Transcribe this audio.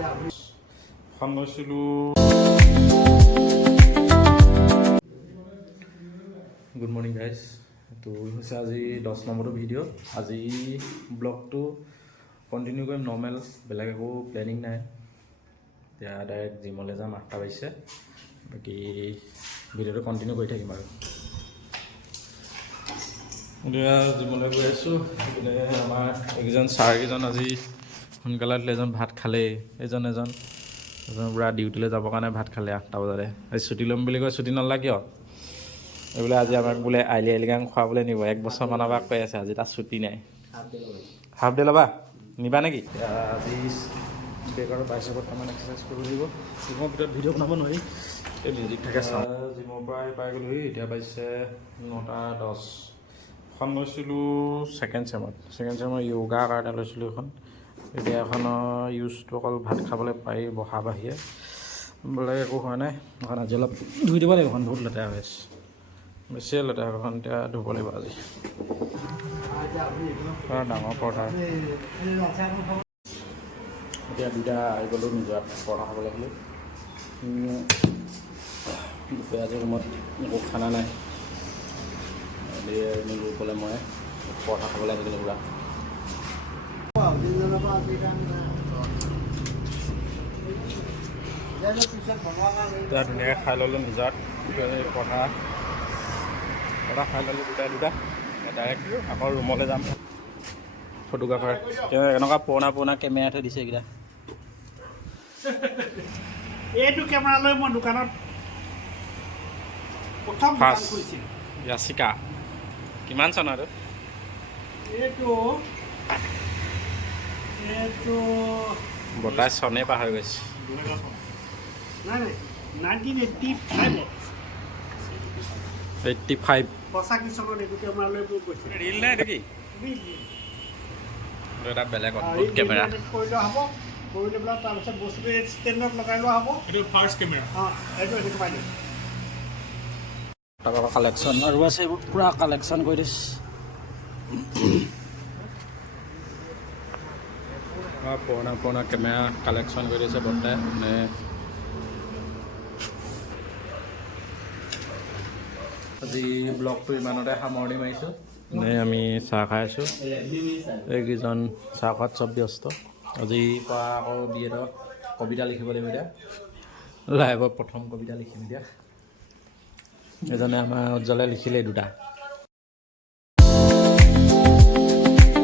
fan লৈছিলোঁ। Good morning guys. তো হৈছে আজি 10 নম্বৰটো ভিডিঅ'। আজি ব্লগটো কণ্টিনিউ কৰিম নৰ্মেল, বেলেগ একো প্লেনিং নাই। এতিয়া ডাইৰেক্ট জিমলৈ যাম, 8টা বাজিছে। বাকী ভিডিঅ'টো কণ্টিনিউ কৰি থাকিম আৰু। এতিয়া জিমলৈ গৈ আছোঁ। এইফালে আমাৰ এইকেইজন ছাৰকেইজন আজি সোনকালে এজন ভাত খালেই। এজন পূৰা ডিউটিলৈ যাবৰ কাৰণে ভাত খালে 8টা বজাতে। আজি ছুটি ল'ম বুলি কয়, ছুটি নল'লা কিয়? এইবোলে আজি আমাক বোলে আইলি গাং খুৱাবলৈ নিব। 1 বছৰমানৰ পৰা কৈ আছে, আজি তাৰ ছুটি নাই। হাফ ডে ল'বা, নিবা নেকি? আজি বেক আৰু বাইচেপত অকণমান এক্সাৰচাইজ কৰিব লাগিব। জিমৰ ভিতৰত ভিডিঅ' বনাব নোৱাৰি, এই মিউজিক থাকে চাওঁ। জিমৰ পৰা পাই গ'লোহি, এতিয়া বাজিছে 9:10। এখন লৈছিলোঁ ছেকেণ্ড চেমৰ য়োগাৰ কাৰণে লৈছিলোঁ এখন। এতিয়া এখনৰ ইউজটো অকল ভাত খাবলৈ পাৰি, বহা বাহিৰে বেলেগ একো হোৱা নাই। এখন আজি অলপ ধুই দিব লাগিব, এখন বহুত লেতেৰা হৈ আছে, বেছিয়ে লেতেৰা এখন। এতিয়া ধুব লাগিব আজি। ডাঙৰ পৰঠা এতিয়া দুটা আহি গ'লোঁ, নিজৰ পৰঠা খাবলৈ আহিলোঁ। দুপৰীয়া আজি ৰুমত একো খানা নাই, মিলো ক'লে মই পৰঠা খাবলৈ আহি গ'লোঁ পুৰা। এতিয়া ধুনীয়াকৈ খাই ল'লোঁ নিজৰ পৰঠা খাই ল'লোঁ দুটা। ডাইৰেক্ট আকৌ ৰুমলৈ যাম। ফটোগ্ৰাফাৰ তেওঁ এনেকুৱা পুৰণা কেমেৰা থৈ দিছে এইকেইটা। এইটো কেমেৰা লৈ মই দোকানত প্ৰথম দোকান খুলিছিলোঁ। য়াচিকা কিমান চনৰ এইটো বতাহ চনেই পাহৰি গৈছে। নাই 1985 85 85 চনত এইটো কেমেৰা লৈ গৈছিলোঁ। ৰিল নাই এইটো কি? এটা বেলেগ অদ্ভুত কেমেৰা কৰি লোৱা হ'ব, কৰি লৈ পেলাই তাৰপিছত বস্তুটো ষ্টেণ্ডত লগাই লোৱা হ'ব। এইটো ফাৰ্ষ্ট কেমেৰা। এইটো পাই দিম। তাৰপৰা কালেকশ্যন আৰু আছে, এইবোৰ পূৰা কালেকশ্যন কৰি দিছে। পুৰণা কেমেৰা কালেকশ্যন কৰি দিছে বৰ্তাই। মানে আজি ব্লগটো ইমানতে সামৰণি মাৰিছোঁ। আমি চাহ খাই আছোঁ, এইকেইজন চাহ খোৱাত চব ব্যস্ত। আজিৰ পৰা আকৌ বিএডৰ কবিতা লিখিব লাগিব। এতিয়া লাইভত প্ৰথম কবিতা লিখিম। এতিয়া এজনে আমাৰ উজ্জ্বলে লিখিলেই 2টা।